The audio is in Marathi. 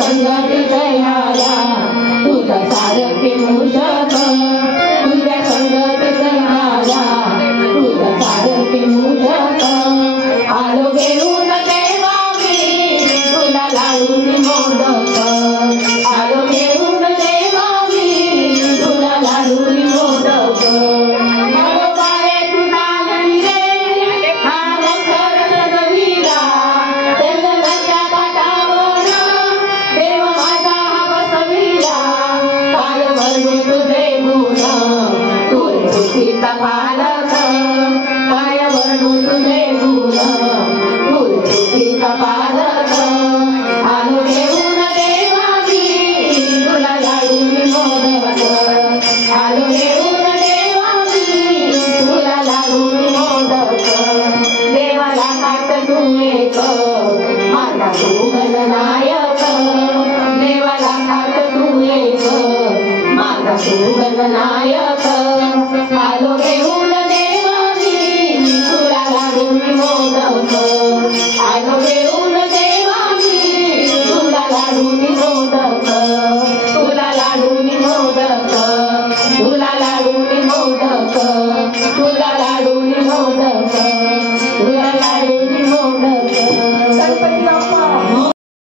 संगती तयारा तुझ्या सारखे मूषक तुझ्या संगती तयारा तुझ्या सारखे मूषक आलो घेऊन देवा मी तुला लाडून मोदक आलो घेऊन देवा मी तुला लाडून मोदक आलो बाळे तुझा गणी रे हा रंगर रघुवीरा चंदनाच्या काठावर देव माझा हा बसविला काय म्हणू तुझे गुण तू तुझीचा पालक काय म्हणू तुझे गुण तू तुझीचा पालक आलो घेऊन देवा मी तुला लाडून मोदक आलो घेऊन देवा मी तुला लाडून मोदक देवाला खात तू एक माझा तू गणनायक देवाला खात तू एक माझा तू गणनायक